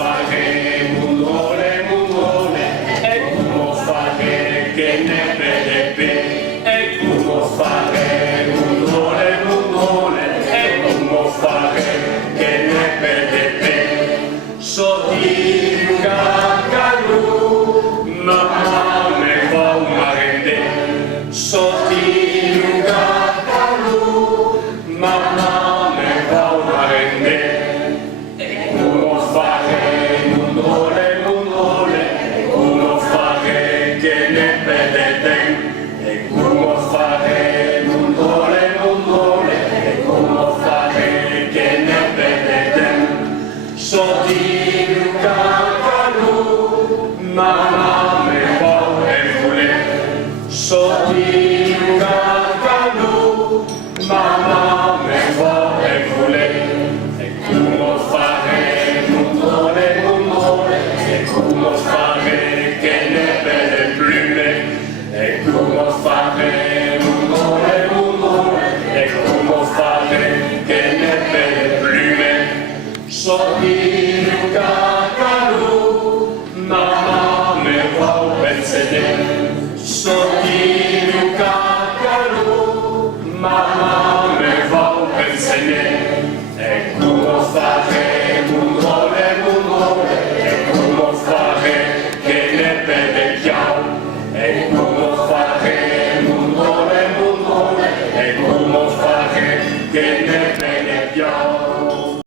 fare mundole, e come fare che ne vede, e come fare mundole, e come fare che ne vede. So di cacalù, mamma me va una rende, so di cacalù, mamma me va una rende. So di cacalù, mamma me va e voler. So di cacalù, mamma me va e voler. E come fare mundole, e come fare che ne belle plume. E come fare mundole, e come fare che ne belle plume. So di